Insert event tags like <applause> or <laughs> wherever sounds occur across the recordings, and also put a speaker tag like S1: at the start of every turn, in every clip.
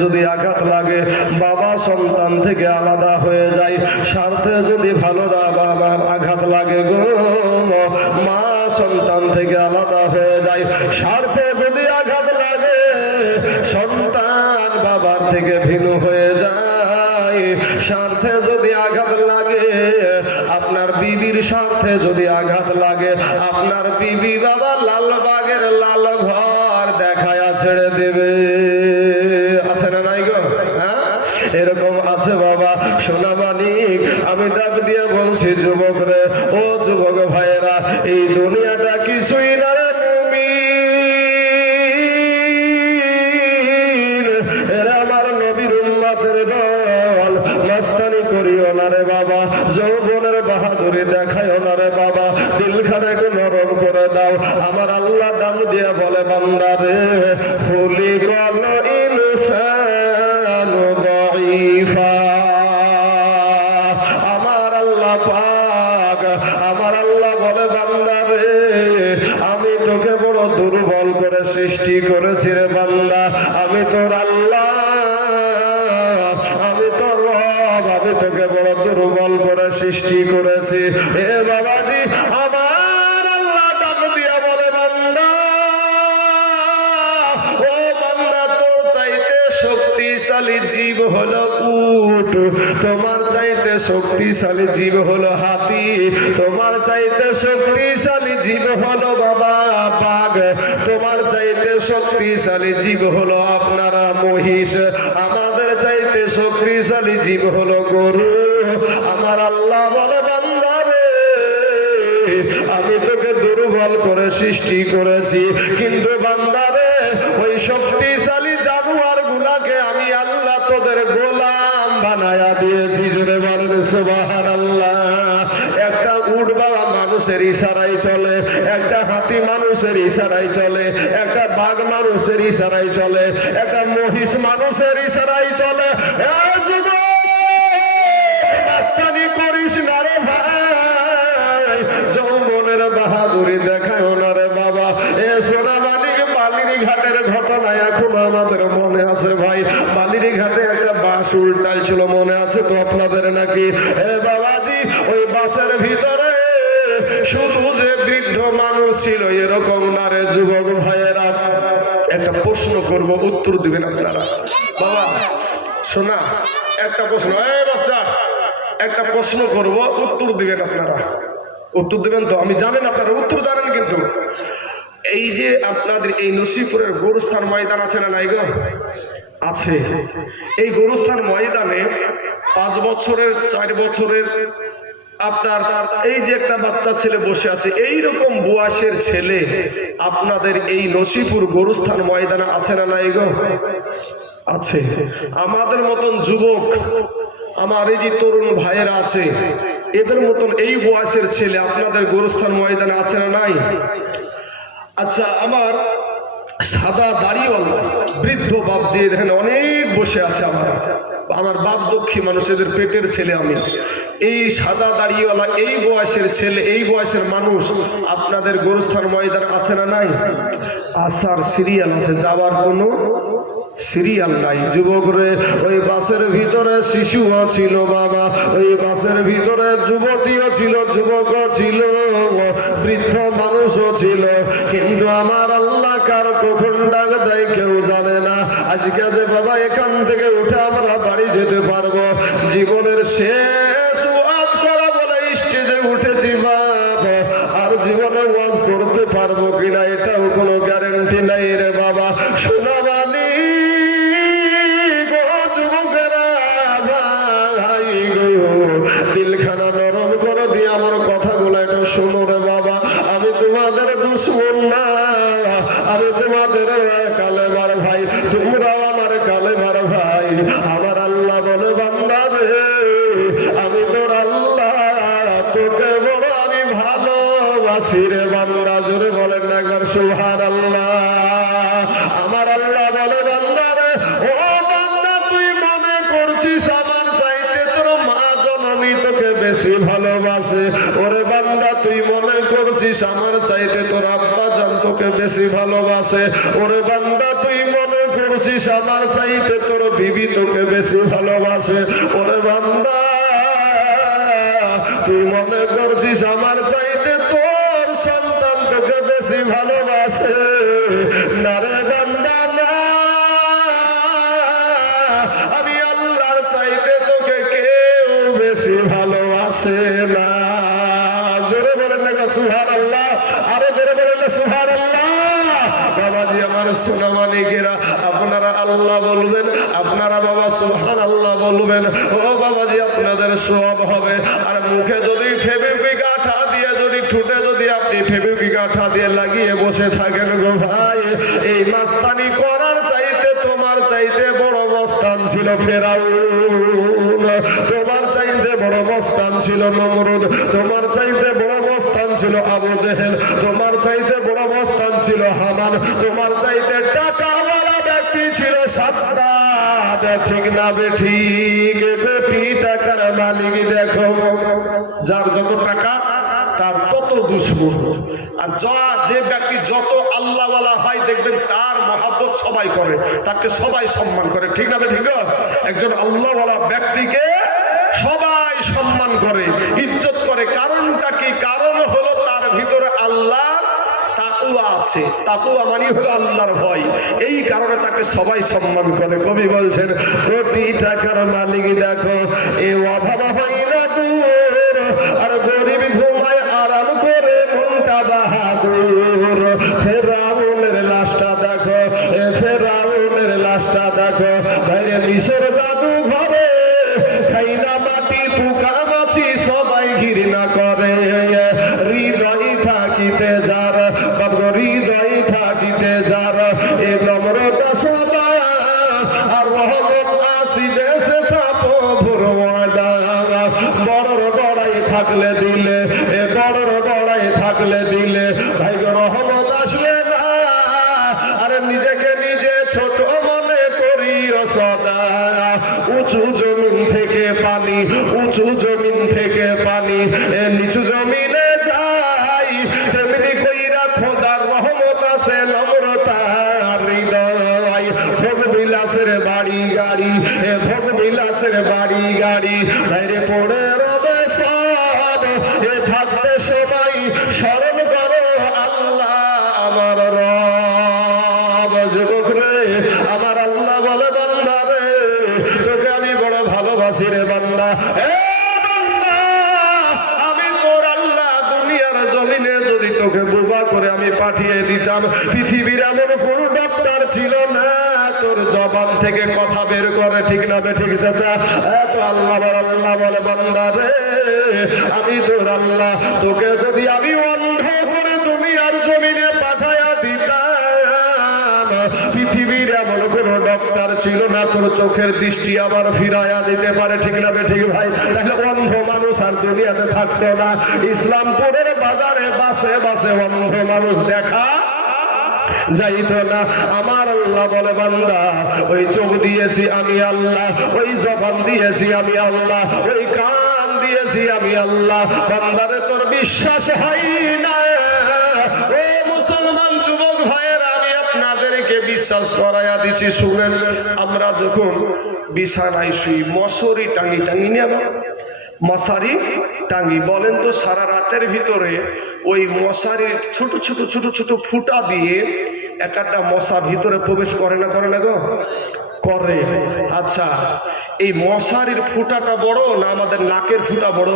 S1: যদি আঘাত লাগে, বাবা সন্তান থেকে আলাদা হয়ে যায়। স্বার্থে যদি ভালো না বাবা আঘাত লাগে গো, মা সন্তান থেকে আলাদা হয়ে যায়। স্বার্থে যদি আঘাত লাগে, সন্তান বাবার থেকে ভিন্ন হয়ে যায়। স্বার্থে যদি আঘাত লাগে, আপনার বিবির স্বার্থে যদি আঘাত লাগে, আপনার বিবি বাবা লালবাগের লাল ঘর দেখায় ছেড়ে দেবে। এরকম আছে বাবা, সোনা আমি ডাক দিয়ে বলছি, যুবক রে, ও যুবক ভাইয়েরা, এই দুনিয়াটা কিছুই না রে এরা আমার দল। করিও বাবা, যৌবনের বাহাদুরি দেখায় না নরম করে দাও। আমার আল্লাহ ডাক দিয়ে বলে বান্দারে সৃষ্টি করেছি। এ বাবাজি, আমার আল্লাহ ডাক দিয়া বলে, বান্দা, ও বান্দা, তোর চাইতে শক্তিশালী জীব হলো উট। তোমার চাইতে শক্তিশালী জীব হলো হাতি। তোমার চাইতে শক্তিশালী জীব হলো বাবা বাঘ। তোমার চাইতে শক্তিশালী জীব হলো আপনারা মহিষ। আমাদের চাইতে শক্তিশালী জীব হলো গরু। আমার আল্লাহ বলে বান্দারে আমি তোকে দুর্বল করে সৃষ্টি করেছি। কিন্তু বান্দারে ওই শক্তিশালী গুলাকে আমি আল্লাহ তোদের গোলাম বানায়া দিয়েছি, জোরে আল্লাহ একটা উট বাবা মানুষের ইশারায় চলে, একটা হাতি মানুষের ইশারায় চলে, একটা বাঘ মানুষের ইশারায় চলে, একটা মহিষ মানুষের ইশারায় চলে। আছে ভাই। বালির ঘাটে একটা বাস উল্টাল ছিল মনে আছে তো আপনাদের নাকি? এ বাবাজি, ওই বাসের ভিতরে শুধু যে বৃদ্ধ মানুষ ছিল, এরকম না রে যুবক ভাইয়েরা। একটা প্রশ্ন করব, উত্তর দিবেন আপনারা? বাবা, শোনা, একটা প্রশ্ন। এই বাচ্চা, একটা প্রশ্ন করব, উত্তর দিবেন আপনারা। উত্তর দিবেন তো? আমি জানেন আপনারা, উত্তর জানেন কিন্তু। এই যে আপনাদের এই নসিপুরের গরুস্থান ময়দান আছে না নাই গো? আছে। এই গরুস্থান ময়দানে পাঁচ বছরের, চার বছরের আপনার এই যে একটা বাচ্চা ছেলে বসে আছে এই রকম বুয়াসের ছেলে আপনাদের এই নসিপুর গরুস্থান ময়দানে আছে না নাই গো? আছে। আমাদের মতন যুবক, আমার এই যে তরুণ ভাইয়েরা আছে, এদের মতন এই বয়সের ছেলে আপনাদের গোরস্থান ময়দানে আছে না নাই? আচ্ছা আমার সাদা দাড়িওয়ালা বৃদ্ধ বাপ যে এখানে অনেক বসে আছে আমার। আমার বাপ দক্ষী মানুষ, এদের পেটের ছেলে আমি। এই সাদা দাড়িওয়ালা, এই বয়সের ছেলে, এই বয়সের মানুষ আপনাদের গোরস্থান ময়দান আছে না নাই? আসার সিরিয়াল আছে, যাওয়ার কোনো সিরিয়াল নাই। যুবক রে, ওই বাসের ভিতরে শিশুও ছিল বাবা, ওই বাসের ভিতরে যুবতীও ছিল যুবক ছিল, বৃদ্ধ মানুষও ছিল। কিন্তু আমার আল্লাহ কার কখন ডাক দেয় কেউ জানে না। আজকে যে বাবা এখান থেকে উঠে আমরা বাড়ি যেতে পারব। জীবনের শেষ দিলখানা নরম করে দিয়ে আমার কথাগুলো একটু শোনো রে বাবা। আমি তোমাদের দুশ্মন না। আমি তোমাদের কালেমার ভাই। তোমরাও আমার কালেমার ভাই। আমার আল্লাহ বলে, বান্দা রে, আমি তোর আল্লাহ। তোকে বড় আমি ভালোবাসি রে বান্দা। জোরে বলেন একবার সুহার করছিস? আমার চাইতে তোর আব্বা জান তোকে বেশি ভালোবাসে। ওরে বান্দা, তুই মনে করছিস আমার চাইতে তোর বিবি তোকে বেশি ভালোবাসে? ওরে বান্দা, তুই মনে করছিস আমার চাইতে তোর সন্তান তোকে বেশি ভালোবাসে? না রে বান্দা, না। আমি আল্লাহর চাইতে তোকে কেউ বেশি ভালোবাসে না জোরে বলেন না সুহার আল্লাহ আরও জোরে বলেন না সুহার আল্লাহ বাবাজি আপনারা আল্লাহ বলবেন, আপনারা বাবা সুহান বলবেন, ও বাবাজি আপনাদের সব হবে। আর মুখে যদি আঠা দিয়ে, যদি ঠুটে যদি আপনি আঠা দিয়ে লাগিয়ে বসে থাকেন গো ভাই, এই মাস্তানি করার চাইতে, তোমার চাইতে বড় মস্তান ছিল ফেরাউন। তোমার চাইতে বড় মস্তান ছিল নমরুদ। তোমার চাইতে বড় মস্তান ছিল আবু জেহেল। তোমার চাইতে বড় মস্তান ছিল হামান। তোমার চাইতে টাকাওয়ালা ব্যক্তি ছিল সাদ্দাদ। ঠিক না বে, ঠিক। কোটি টাকার মালিক দেখো। যার যত টাকা তার তত দুশ্মন। আর যা, যে ব্যক্তি যত আল্লাহওয়ালা হয়, দেখবেন তার মহাব্বত সবাই করে, তাকে সবাই সম্মান করে। ঠিক না ঠিক না? একজন আল্লাহওয়ালা ব্যক্তিকে সবাই সম্মান করে, ইজ্জত করে। কারণটা কি? কারণ হলো তার ভিতরে আল্লাহ তাকুয়া আছে। তাকুয়া মানে হলো আল্লাহর ভয়। এই কারণে তাকে সবাই সম্মান করে। কবি বলছেন, কোটি টাকার মালিক দেখো, এ অভাব হয় না দূর। আর গরিব ঘুমায় আরাম করে মনটা বাহাদুর। ফেরাউনের লাশটা দেখো, এ ফেরাউনের লাশটা দেখো। বাইরে মিশর জাদু ঘরে নিজেকে নিজে ছোট মনে করিও সদা। উঁচু জমিন থেকে পানি, উঁচু জমিন থেকে পানি নিচু জমিনে তোকে বোবা করে আমি পাঠিয়ে দিতাম। পৃথিবীর এমন কোন ডাক্তার ছিল না। তোর জবান থেকে কথা বের করে, ঠিক না বে, ঠিক আল্লাহ আল্লাহ বলে, বান্দা রে, আমি তোর আল্লাহ। তোকে যদি আমি অন্ধ করে তুমি আর জমিনে ডক্টর ছিল না, তোর চোখের দৃষ্টি আবার ফিরাইয়া দিতে পারে, ঠিক না ঠিক ভাই? তাহলে অন্ধ মানুষ আর দুনিয়াতে থাকতো না। ইসলামপুরের বাজারে বাসে বাসে অন্ধ মানুষ দেখা আমার আল্লাহ বলে, বান্দা, ওই চোখ দিয়েছি আমি আল্লাহ, ওই জবান দিয়েছি আমি আল্লাহ, ওই কান দিয়েছি আমি আল্লাহ। বান্দারে তোর বিশ্বাস হয় না বিশ্বাস করাইয়া দিছি শুনেন, আমরা যখন বিছানায় শুই, মশারি টাঙি টাঙি আবার মশারি টাঙ্গি বলেন তো সারা রাতের ভিতরে ওই মশারির ছোট ছোট ছোট ছোট ফুটা দিয়ে এক একটা মশা ভিতরে প্রবেশ করে না করে না গো? করে। আচ্ছা এই মশারির ফুটাটা বড় না আমাদের নাকের ফুটা বড়?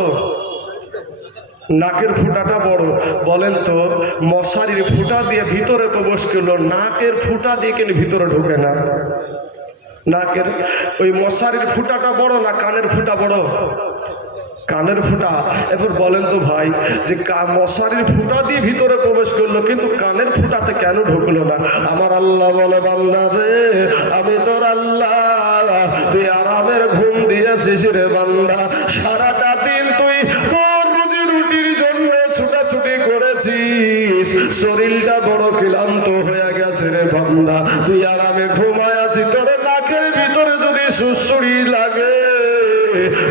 S1: নাকের ফুটাটা বড়। বলেন তো, মশারির ফুটা দিয়ে ভিতরে প্রবেশ করল, নাকের ফুটা দিয়ে কেন ভিতরে ঢুকে না? নাকের, ওই মশারির ফুটাটা বড় না কানের ফুটা বড়? কানের ফুটা। এবার বলেন তো ভাই, যে মশারির ফুটা দিয়ে ভিতরে প্রবেশ করল, কিন্তু কানের ফুটাতে কেন ঢুকলো না? আমার আল্লাহ বলে, বান্দা রে, আমি তোর আল্লাহ। তুই আরামের ঘুম দিয়েছিস রে বান্দা। সারাটা করেছিস শরীরটা বড় ক্লান্ত হয়ে গেছে রে বান্দা। তুই আরামে ঘুমায় আছি তোর নাকের ভিতরে যদি সুসুড়ি লাগে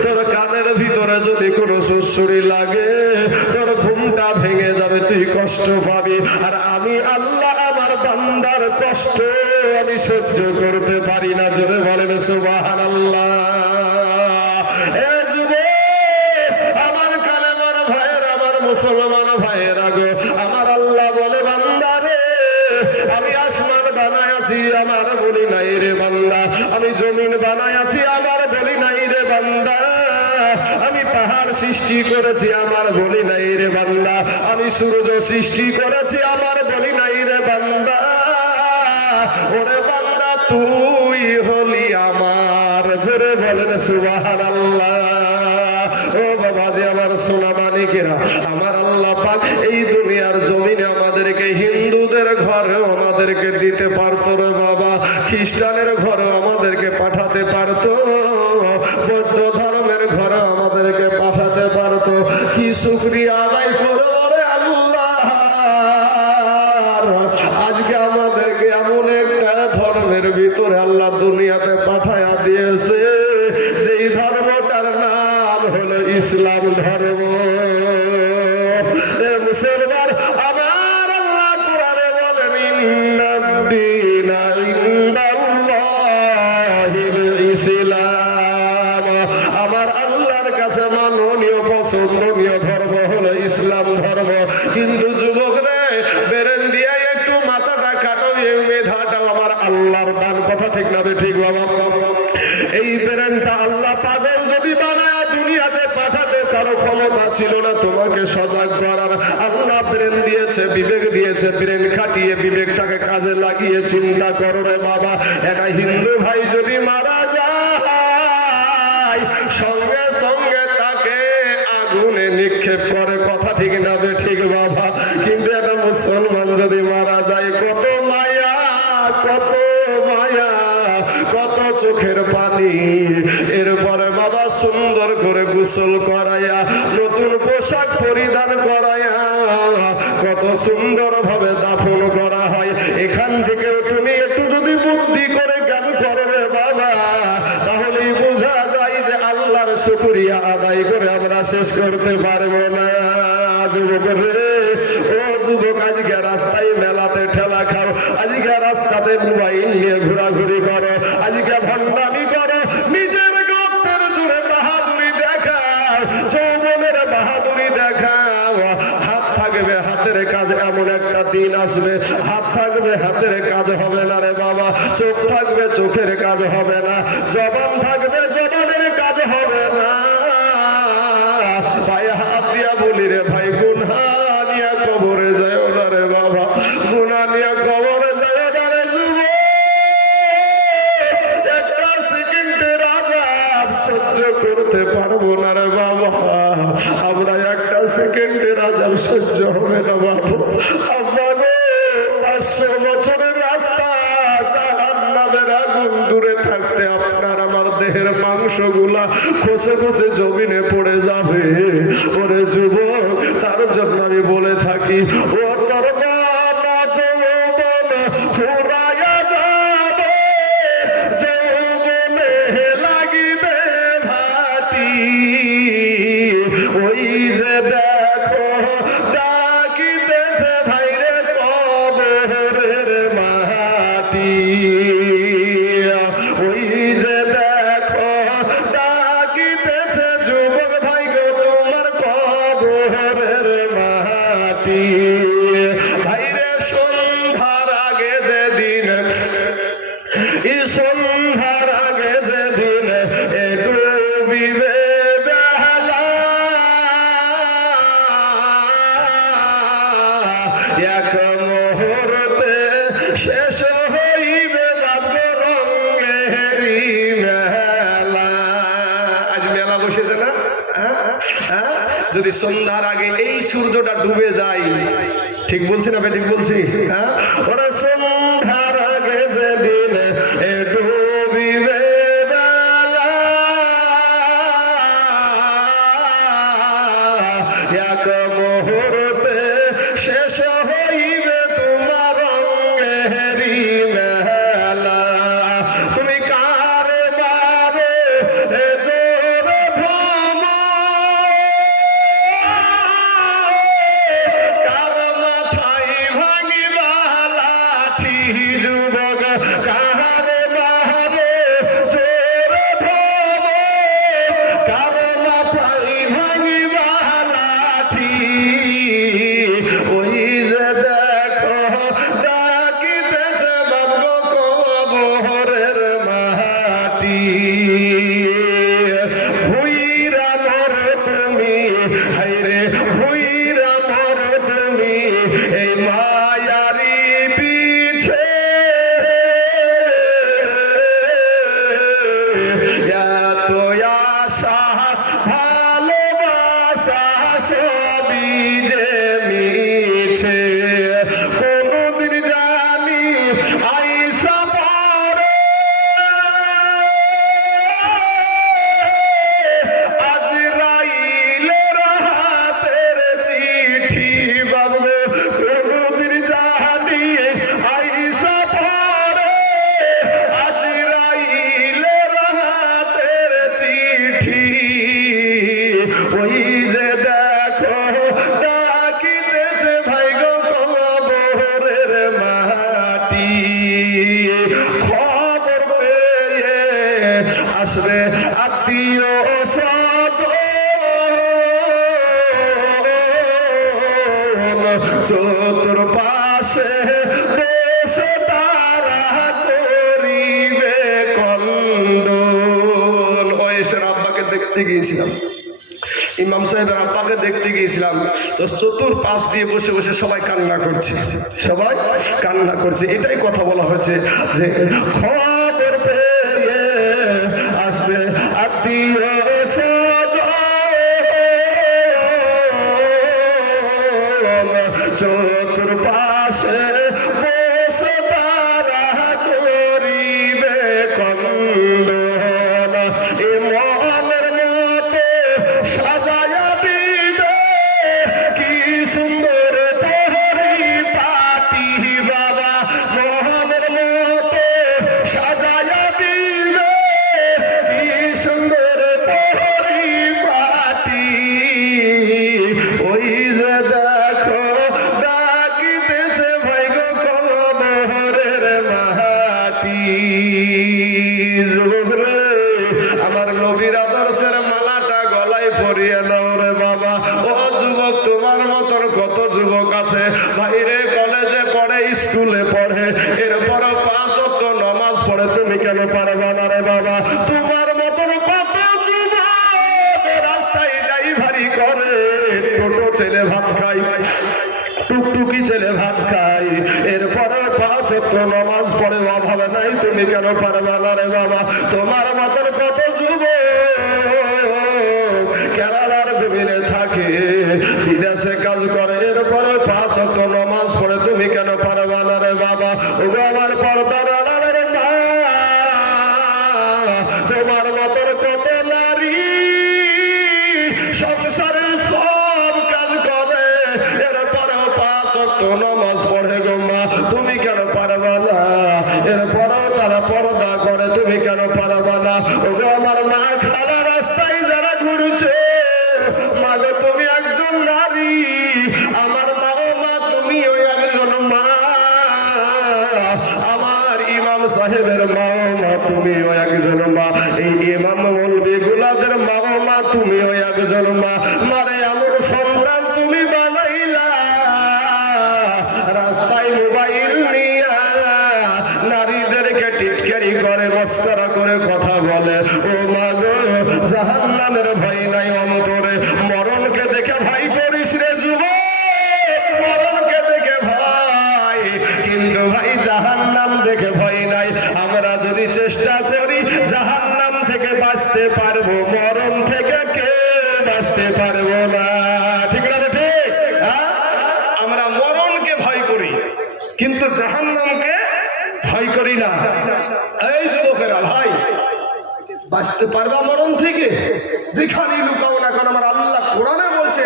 S1: তোর কানের ভিতরে যদি কোনো সুসুড়ি লাগে তোর ঘুমটা ভেঙে যাবে তুই কষ্ট পাবি। আর আমি আল্লাহ আমার বান্দার কষ্ট আমি সহ্য করতে পারি না জোরে বলেন সুবাহান যুবক, আমার কালেমার ভাইয়ের আমার মুসলমান ভাইয়ের আছি, আমার বলি নাই রে বান্দা। আমি জমিন বানায় আছি, আমার বলি নাই রে বান্দা। আমি পাহাড় সৃষ্টি করেছি, আমার বলি নাই রে বান্দা। আমি সূর্য সৃষ্টি করেছি, আমার বলি নাই রে বান্দা। ওরে বান্দা, তুই হলি আমার, জোরে বলেন সুবাহান আল্লাহ ও বাবাজি, আমার সোনা মানিকেরা খ্রিস্টানের ঘর আমাদেরকে পাঠাতে পারত বৌদ্ধ ধর্মের ঘরে আমাদেরকে পাঠাতে পারত। কি শুক্রিয়া আদায় না ঠিক বাবা। এই বেরেনটা আল্লাহ পাগল যদি বানায়, দুনিয়াতে পাঠাতে কারও ক্ষমতা ছিল না, তোমাকে সজাগ করার। আল্লাহ ব্রেন দিয়েছে, বিবেক দিয়েছে ব্রেন খাটিয়ে বিবেকটাকে কাজে লাগিয়ে চিন্তা করো রে বাবা। একটা হিন্দু ভাই যদি মারা যায়, সঙ্গে সঙ্গে তাকে আগুনে নিক্ষেপ করে। কথা ঠিক না ঠিক বাবা। কিন্তু একটা মুসলমান যদি মারা যায়, কত চোখের পানি। এরপরে বাবা সুন্দর করে গোসল করাইয়া, নতুন পোশাক পরিধান করাইয়া, কত সুন্দর ভাবে দাফন করা হয়। এখান থেকে তুমি একটু যদি বুদ্ধি করে জ্ঞান করবে বাবা, তাহলেই বোঝা যায় যে আল্লাহর শুকরিয়া আদায় করে আমরা শেষ করতে পারব না। যুবক রে, ও যুবক, আজকে রাস্তায় মেলাতে রাস্তাতে মোবাইল নিয়ে ঘোরাঘুরি করো, আজকে ভণ্ডামি করো, নিজের গপ্তের জুড়ে বাহাদুরি দেখাও, যৌবনের বাহাদুরি দেখাও। হাত থাকবে, হাতের কাজ এমন একটা দিন আসবে। হাত থাকবে, হাতের কাজ হবে না রে বাবা, চোখ থাকবে, চোখের কাজ হবে না, জবান থাকবে, জবানের কাজ হবে না। ভাই, হাত দিয়া বলি রে ভাই, গুনহা নিয়ে কবরে যায় না রে বাবা গুনা নিয়ে কবরে সহ্য করতে পারব না রে বাবা। আমরা একটা সেকেন্ডের আজাব সহ্য হবে না বাবা। আব্বা পাঁচশো বছরের রাস্তা আগুন দূরে থাকতে আপনার আমার দেহের মাংসগুলা খসে খসে জমিনে পড়ে যাবে। ওরে যুবক, তার জন্য আমি বলে থাকি, ও তোর এই সূর্যটা ডুবে যায়। ঠিক বলছি না ঠিক বলছি? হ্যাঁ? ওরা দেখতে গিয়েছিলাম। ইমাম সাহেবের আব্বাকে দেখতে গিয়েছিলাম। তো চতুর পাশ দিয়ে বসে বসে সবাই কান্না করছে। সবাই কান্না করছে। এটাই কথা বলা হয়েছে যে খবর আসবে আত্মীয় অক্ট নমাজ পড়ে অভাবে নাই তুমি কেন পারবে না রে বাবা? তোমার মতন কত যুব কেরালার জমিনে থাকে। বিদেশে কাজ করে, এরপরে পাঁচ অক্ট নমাজ পড়ে, তুমি কেন পারবে না রে বাবা? ও আমার পর্দার তোমার মতন তুমি ও একজন মা এই ইমাম বলবি গুলাদের মা মা তুমি ও একজন মা মারে আমার সন্তান তুমি বানাইলা। রাস্তায় মোবাইল করে, মস্করা করে কথা বলে। ও মা গো জাহান নামের ভয় নাই কিন্তু জাহান নামকে ভয় করি না। এই যুবকেরা ভাই বাঁচতে পারবা মরণ থেকে? যেখানে লুকাও না কারণ আমার আল্লাহ কোরআনে বলছে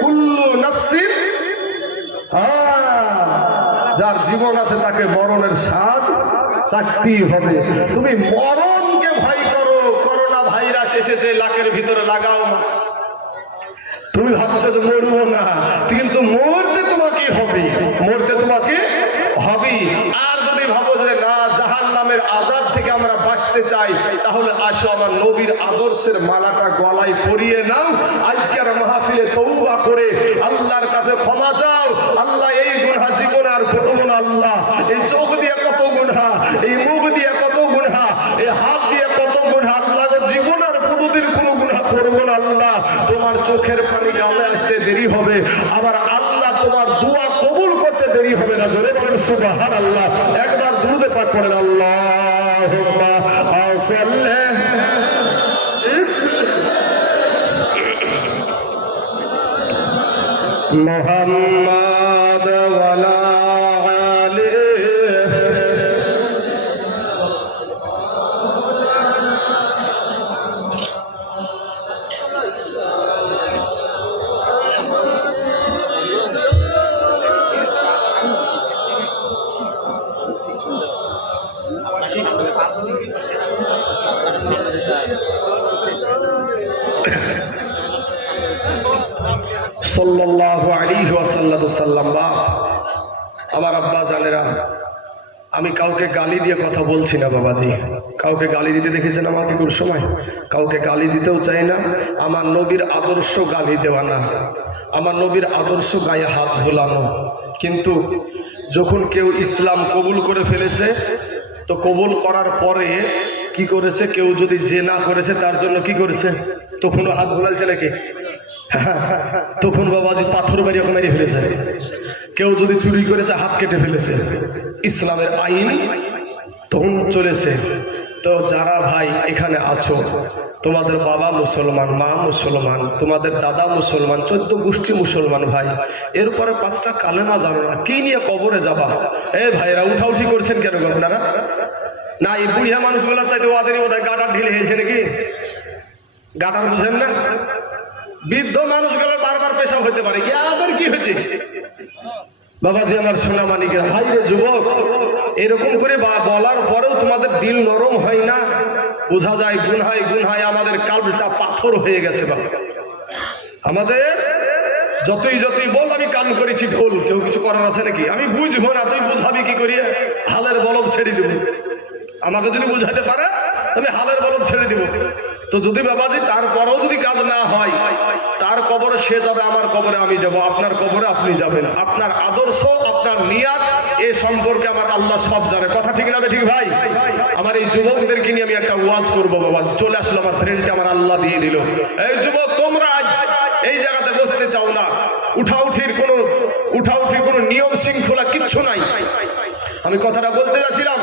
S1: কুল্লু নাফসিন আহ, যার জীবন আছে তাকে মরণের স্বাদ চাকতেই হবে। তুমি মরণকে ভয় করো করোনা ভাইরাস এসেছে লাকের ভিতরে লাগাও মাস তুমি ভাবছ যে মরবো না কিন্তু মরতে তোমাকে হবে। মরতে তোমাকে হবে। আর যদি ভাবো যে না জাহান নামের আজাদ থেকে আমরা বাঁচতে চাই, তাহলে আসো আমার নবীর আদর্শের মালাটা গলায় পরিয়ে নাও। আজকের মাহফিলে তৌবা করে আল্লাহর কাছে ক্ষমা চাও। আল্লাহ, এই গুনহা জীবন আর করব না আল্লাহ। এই চোখ দিয়ে কত গুনহা, এই মুখ দিয়ে কত গুনহা, এই হাত দিয়ে কত গুনহা আল্লাহ জীবন আর কোনোদিন কোনো গুনহা করব না আল্লাহ। তোমার চোখের পানি গালে আসতে দেরি হবে। আবার আল্লাহ তোমার দোয়া কবুল করতে দেরি হবে না। জোরে বলেন সুবহান আল্লাহ একবার দুরুদে পাক করেন আল্লাহুম্মা সাল্লি মুহাম্মাদ ওয়ালা সাল্লাম বা আমার আব্বা জানেরা, আমি কাউকে গালি দিয়ে কথা বলছি না বাবাজি। কাউকে গালি দিতে দেখেছেন আমাকে কোন সময়? কাউকে গালি দিতেও চাই না। আমার নবীর আদর্শ গালি দেওয়া না। আমার নবীর আদর্শ গায়ে হাত বোলানো। কিন্তু যখন কেউ ইসলাম কবুল করে ফেলেছে, তো কবুল করার পরে কি করেছে? কেউ যদি জেনা করেছে, তার জন্য কি করেছে? তখনও হাত ভোলালছে নাকি? <laughs> তখন বাবাজি পাথর বাড়ি ওকে মেরে ফেলেছে। কেউ যদি চুরি করেছে, হাত কেটে ফেলেছে। ইসলামের আইন তখন চলেছে। তো যারা ভাই এখানে আছো, তোমাদের বাবা মুসলমান, মা মুসলমান, তোমাদের দাদা মুসলমান, চোদ্দ গোষ্ঠী মুসলমান ভাই, এরপরে পাঁচটা কালেমা জানো না, কি নিয়ে কবরে যাবা? এ ভাইরা উঠাউঠি করছেন কেন আপনারা না, এই বুড়িয়া মানুষগুলো চাইতে ওদের হয় গাটার ঢিলে হয়েছে নাকি? গাটার বুঝেন না? বৃদ্ধ মানুষগুলো বারবার পেশাব হতে পারে। ইয়াদের কি হয়েছে বাবাজি, আমার সোনা মানিকের হাই রে যুবক, এরকম করে বলার পরেও তোমাদের দিল নরম হয় না? বোঝা যায় গুণ হয় গুণ হয় আমাদের কালটা পাথর হয়ে গেছে, বাবা। আমাদের যতই যতই বল, আমি কান করেছি ভুল কেউ কিছু করার আছে নাকি? আমি বুঝব না, তুই বুঝাবি কি করিয়ে? হালের বলব ছেড়ে দেব। আমাকে যদি বুঝাতে পারে তবে হালের বলব ছেড়ে দিব। তো যদি বাবাজি, তারপরেও যদি কাজ না হয়, তার কবরে সে যাবে, আমার কবরে আমি যাব। আপনার কবরে আপনি যাবেন। আপনার আদর্শ, আপনার নিয়াত, এ সম্পর্কে আমার আল্লাহ সব জানে। কথা ঠিক না ঠিক ভাই? আমার এই যুবকদেরকে নিয়ে আমি একটা ওয়াজ করব বাবা। চলে আসলো আমার ফ্রেন্ডটা আমার আল্লাহ দিয়ে দিল। এই যুবক, তোমরা আজ এই জায়গাতে বসতে চাও না। উঠাউঠির কোনো উঠাউঠির কোনো নিয়ম শৃঙ্খলা কিচ্ছু নাই। আমি কথাটা বলতে যাচ্ছিলাম।